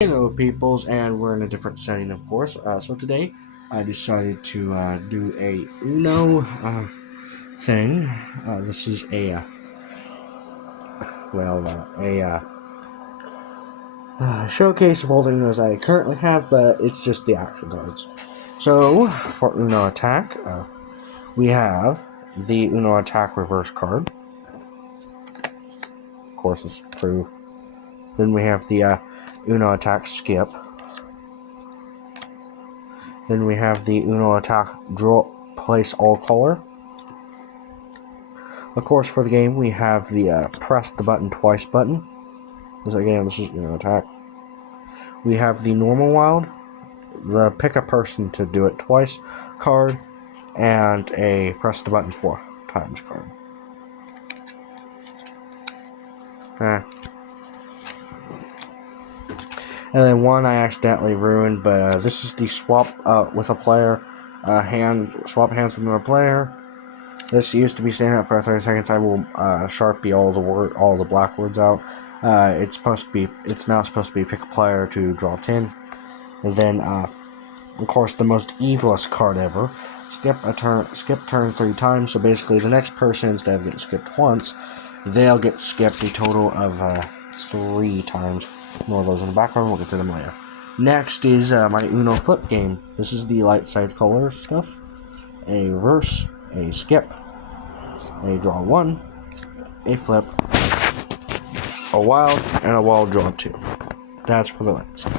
Hello, peoples, and we're in a different setting, of course. So today, I decided to do a Uno thing. This is a showcase of all the Unos I currently have, but it's just the action cards. So for Uno Attack, we have the Uno Attack reverse card. Of course, let's prove. Then we have the Uno Attack skip. Then we have the Uno Attack draw place all color. Of course, for the game, we have the press the button twice button. This is Uno Attack. We have the normal wild, the pick a person to do it twice card, and a press the button 4 times card. And then one I accidentally ruined, but this is the swap with a player, swap hands with another player. This used to be standing up for 30 seconds. I will Sharpie all the black words out. It's now supposed to be pick a player to draw 10. And then, of course, the most evilest card ever. Skip turn 3 times. So basically, the next person, instead of getting skipped once, they'll get skipped a total of 3 times. More of those in the background. We'll get to them later. Next is my Uno flip game. This is the light side color stuff. A reverse, a skip, a draw 1, a flip, a wild, and a wild draw 2. That's for the light side.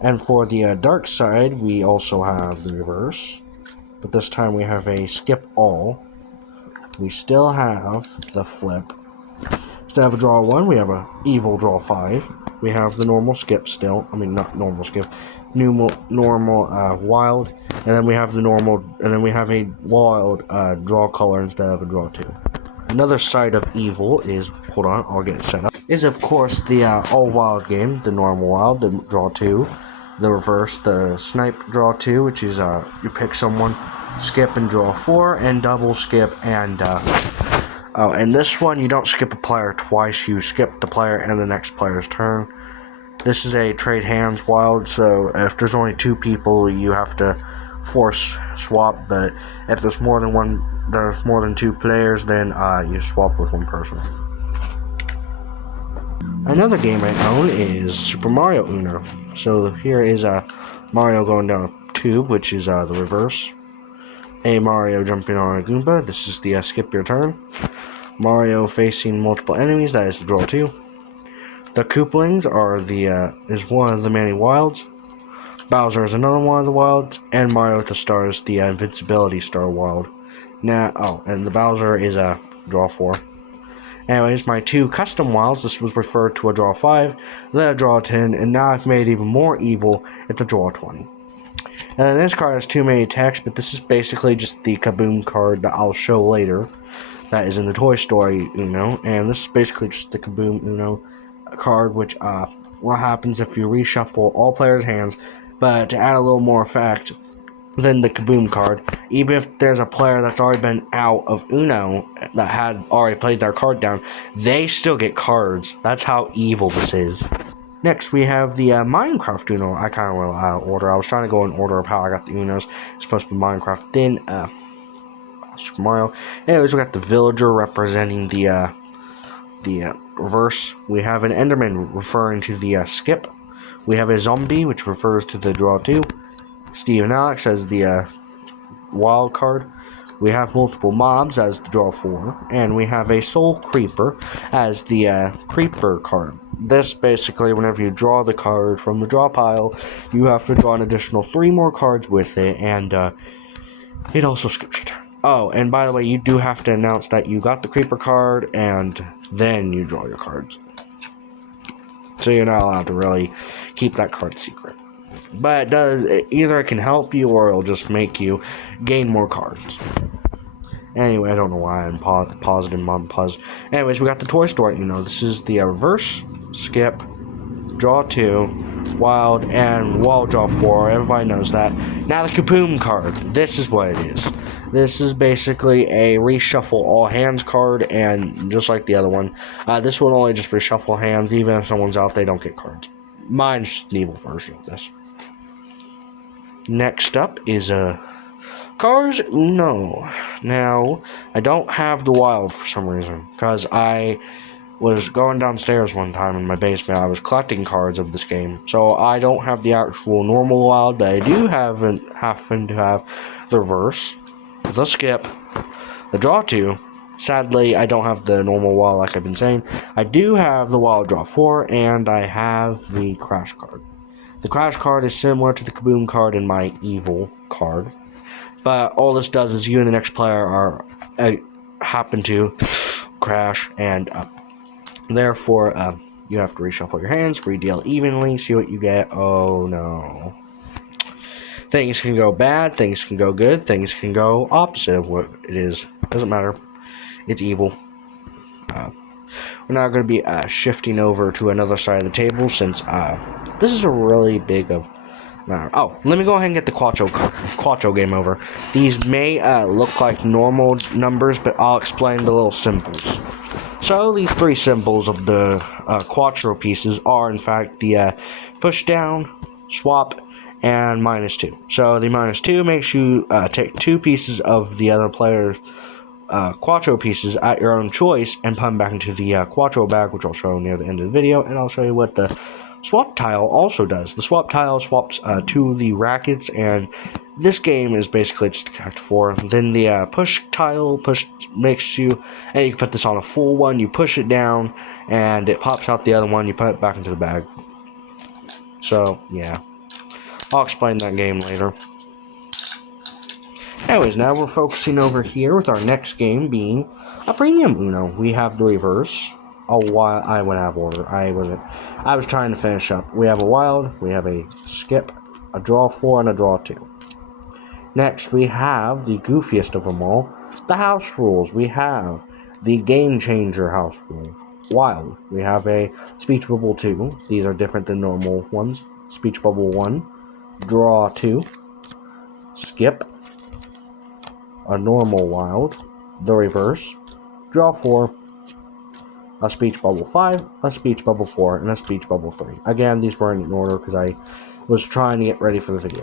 And for the dark side, we also have the reverse, but this time we have a skip all. We still have the flip. Instead of a draw 1, we have a evil draw 5. We have the normal skip still. I mean, not normal skip. Normal wild. And then we have the normal. And then we have a wild draw color instead of a draw 2. Another side of evil is, hold on, I'll get it set up, is of course the all wild game. The normal wild, the draw 2. The reverse, the snipe draw 2, which is you pick someone, skip and draw 4, and double skip and and this one, you don't skip a player twice, you skip the player and the next player's turn. This is a trade hands wild, so if there's only 2 people, you have to force swap, but if there's more than 2 players, then you swap with one person. Another game I own is Super Mario Uno. So here is Mario going down a tube, which is the reverse. A Mario jumping on a Goomba. This is the skip your turn. Mario facing multiple enemies. That is the draw 2. The Koopalings are is one of the many wilds. Bowser is another one of the wilds, and Mario with the Star is the Invincibility Star wild. And the Bowser is a draw 4. Anyways, my 2 custom wilds. This was referred to a draw 5, then a draw 10, and now I've made it even more evil. It's a draw 20. And then this card has too many text, but this is basically just the Kaboom card that I'll show later. That is in the Toy Story Uno, and this is basically just the Kaboom Uno card, which what happens if you reshuffle all players' hands, but to add a little more effect than the Kaboom card, even if there's a player that's already been out of Uno that had already played their card down, they still get cards. That's how evil this is. Next, we have the Minecraft Uno. I kind of went out of order. I was trying to go in order of how I got the Unos. It's supposed to be Minecraft, then Super Mario. Anyways, we got the Villager representing the reverse. We have an Enderman referring to the skip. We have a Zombie, which refers to the draw 2. Steve and Alex as the wild card. We have multiple mobs as the draw 4, and we have a Soul Creeper as the creeper card. This basically, whenever you draw the card from the draw pile, you have to draw an additional 3 more cards with it, and it also skips your turn. Oh, and by the way, you do have to announce that you got the creeper card, and then you draw your cards. So you're not allowed to really keep that card secret. But either it can help you or it'll just make you gain more cards. Anyway, I don't know why I'm paused and mom paused. Anyways, we got the Toy Story. This is the reverse, skip, draw 2, wild, and wild draw 4. Everybody knows that. Now the Kaboom card. This is what it is. This is basically a reshuffle all hands card, and just like the other one, this one only just reshuffle hands. Even if someone's out, they don't get cards. Mine's just an evil version of this. Next up is Cars Uno. Now, I don't have the wild for some reason, because I was going downstairs one time in my basement. I was collecting cards of this game, so I don't have the actual normal wild, but I do happen to have the reverse, the skip, the draw 2. Sadly, I don't have the normal wild like I've been saying. I do have the wild draw 4, and I have the crash card. The crash card is similar to the kaboom card in my evil card, but all this does is you and the next player are happen to crash, and therefore you have to reshuffle your hands, redeal evenly, see what you get. Oh no. Things can go bad, things can go good, things can go opposite of what it is. Doesn't matter. It's evil. We're now going to be shifting over to another side of the table, since this is a really big of... Oh, let me go ahead and get the Quattro game over. These may look like normal numbers, but I'll explain the little symbols. So these 3 symbols of the Quattro pieces are, in fact, the push down, swap, and -2. So the -2 makes you take 2 pieces of the other player's Quattro pieces at your own choice and put them back into the Quattro bag, which I'll show near the end of the video, and I'll show you what the swap tile also does. The swap tile swaps to the rackets, and this game is basically just a count to 4. Then the push tile makes you, and you can put this on a full one, you push it down, and it pops out the other one, you put it back into the bag. So, yeah. I'll explain that game later. Anyways, now we're focusing over here with our next game being a premium Uno. We have the reverse. I went out of order. I was trying to finish up. We have a wild, we have a skip, a draw 4, and a draw 2. Next, we have the goofiest of them all, the house rules. We have the game changer house rule. Wild. We have a speech bubble 2. These are different than normal ones. Speech bubble 1, draw 2, skip, a normal wild, the reverse, draw 4, a speech bubble 5, a speech bubble 4, and a speech bubble 3. Again, these weren't in order because I was trying to get ready for the video.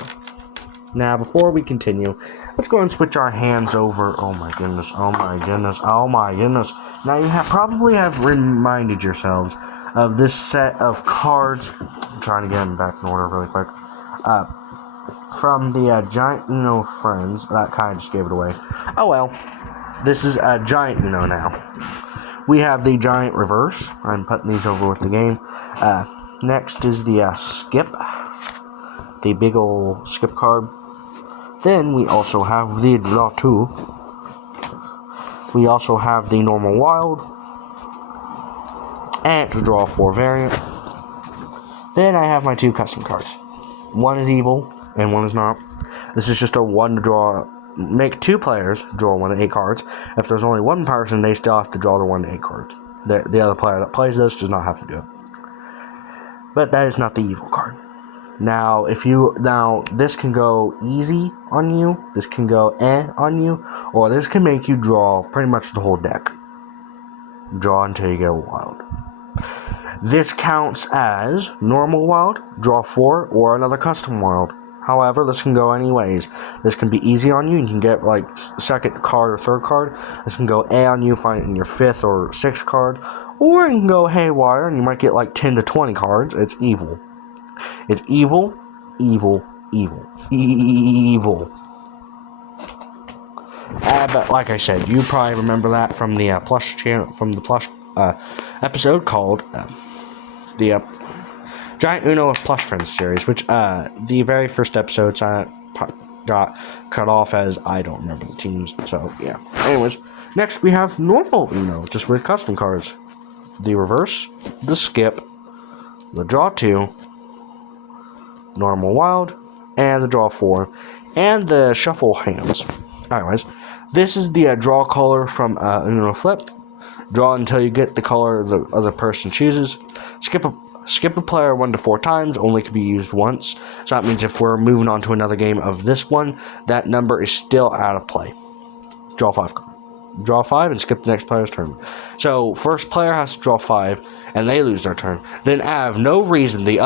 Now, before we continue, let's go and switch our hands over. Oh my goodness, oh my goodness, oh my goodness. Now, you probably have reminded yourselves of this set of cards. I'm trying to get them back in order really quick. From the Giant Uno Friends. That kind of just gave it away. Oh well. This is a Giant Uno now. We have the Giant Reverse. I'm putting these over with the game. Next is the Skip. The big old Skip card. Then we also have the Draw 2. We also have the Normal Wild. And it's a Draw 4 variant. Then I have my 2 custom cards. One is evil, and one is not. This is just a one to draw. Make 2 players draw 1 to 8 cards. If there's only 1 person, they still have to draw the 1 to 8 cards. The other player that plays this does not have to do it. But that is not the evil card. Now, this can go easy on you, this can go on you, or this can make you draw pretty much the whole deck. Draw until you get a wild. This counts as normal wild, draw 4, or another custom wild. However, this can go anyways. This can be easy on you. You can get like 2nd card or 3rd card. This can go A on you, find it in your 5th or 6th card. Or it can go haywire and you might get like 10 to 20 cards. It's evil. It's evil, evil, evil, evil. But like I said, you probably remember that from the plush channel, from the plush episode called the Giant Uno Plush Friends series, which the very first episodes got cut off as I don't remember the teams. So yeah. Anyways, next we have normal Uno, just with custom cards. The reverse, the skip, the draw 2, normal wild, and the draw 4, and the shuffle hands. Anyways, this is the draw color from Uno Flip. Draw until you get the color the other person chooses. Skip a player 1 to 4 times, only can be used once. So that means if we're moving on to another game of this one, that number is still out of play. draw 5 cards. Draw 5 and skip the next player's turn. So first player has to draw 5 and they lose their turn. Then out of no reason the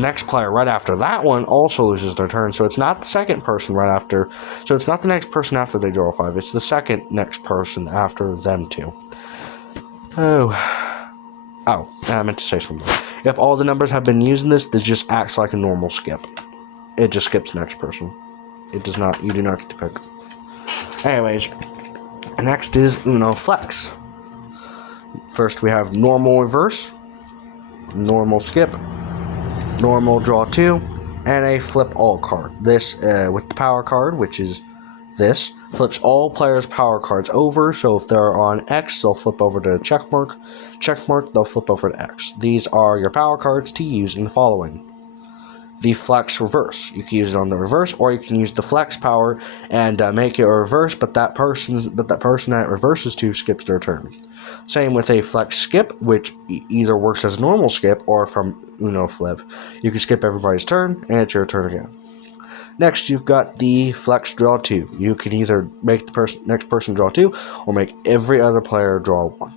next player right after that one also loses their turn. So it's not the second person right after. So it's not the next person after they draw 5. It's the second next person after them two. Oh, I meant to say something. If all the numbers have been used in this just acts like a normal skip. It just skips the next person. It does not. You do not get to pick. Anyways, next is Uno Flex. First we have normal reverse, normal skip, normal draw 2, and a flip all card. This, with the power card, which is this, flips all players' power cards over, so if they're on X, they'll flip over to checkmark, they'll flip over to X. These are your power cards to use in the following. The Flex Reverse. You can use it on the reverse, or you can use the Flex power and make it a reverse, but that person that reverses to skips their turn. Same with a Flex Skip, which either works as a normal skip or from Uno Flip. You can skip everybody's turn, and it's your turn again. Next, you've got the Flex Draw 2. You can either make the next person draw 2, or make every other player draw 1.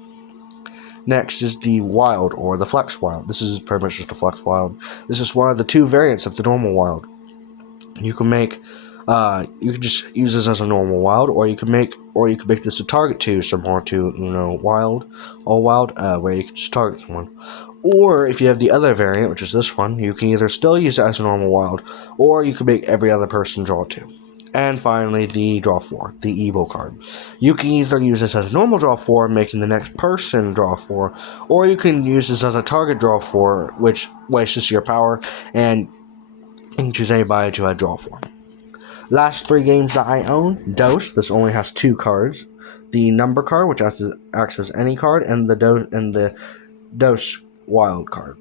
Next is the Wild, or the Flex Wild. This is pretty much just a Flex Wild. This is one of the 2 variants of the normal Wild. You can just use this as a normal Wild, or you can make this a target 2, similar to Wild, All Wild, where you can just target someone. Or if you have the other variant, which is this one, you can either still use it as a normal Wild, or you can make every other person draw 2. And finally, the Draw 4, the Evil card. You can either use this as a normal Draw 4, making the next person draw 4, or you can use this as a target Draw 4, which wastes your power, and you can choose anybody to draw 4. Last 3 games that I own, Dose, this only has 2 cards. The Number card, which acts as any card, and the Dose Wild card.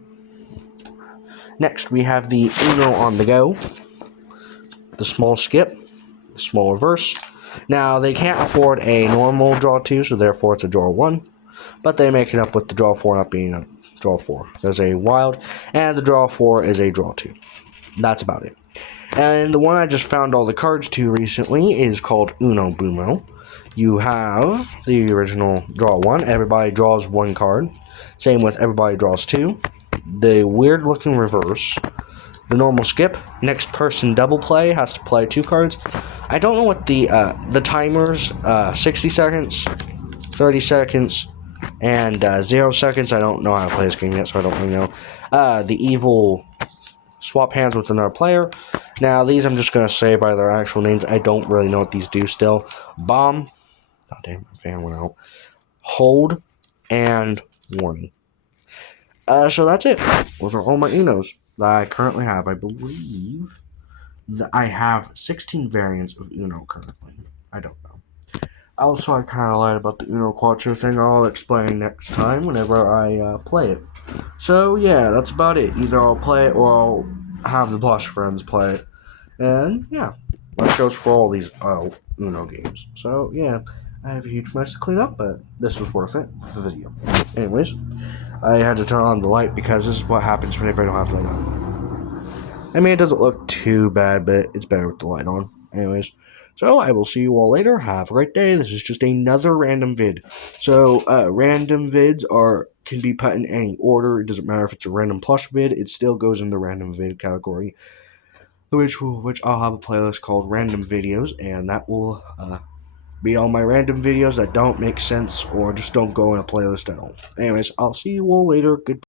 Next, we have the Uno on the Go, the Small Skip, small reverse. Now, they can't afford a normal draw 2, so therefore it's a draw 1, but they make it up with the draw 4 not being a draw 4. There's a Wild, and the draw 4 is a draw 2. That's about it. And the one I just found all the cards to recently is called Uno Boomo. You have the original draw 1, everybody draws 1 card. Same with everybody draws 2. The weird looking reverse. The normal skip, next person double play, has to play 2 cards. I don't know what the timers, 60 seconds, 30 seconds, and 0 seconds. I don't know how to play this game yet, so I don't really know. The evil swap hands with another player. Now, these I'm just going to say by their actual names. I don't really know what these do still. Bomb, oh damn, my fan went out. Hold, and warning. So that's it. Those are all my Unos that I currently have. I believe that I have 16 variants of Uno currently. I don't know. Also, I kind of lied about the Uno Quattro thing. I'll explain next time whenever I play it. So, yeah, that's about it. Either I'll play it or I'll have the Blush friends play it. And, yeah, that goes for all these Uno games. So, yeah, I have a huge mess to clean up, but this was worth it for the video. Anyways, I had to turn on the light because this is what happens whenever I don't have the light on. I mean, it doesn't look too bad, but it's better with the light on. Anyways, so I will see you all later. Have a great day. This is just another random vid. So, random vids can be put in any order. It doesn't matter if it's a random plush vid. It still goes in the random vid category, which I'll have a playlist called Random Videos, and that will be all my random videos that don't make sense or just don't go in a playlist at all. Anyways, I'll see you all later. Goodbye.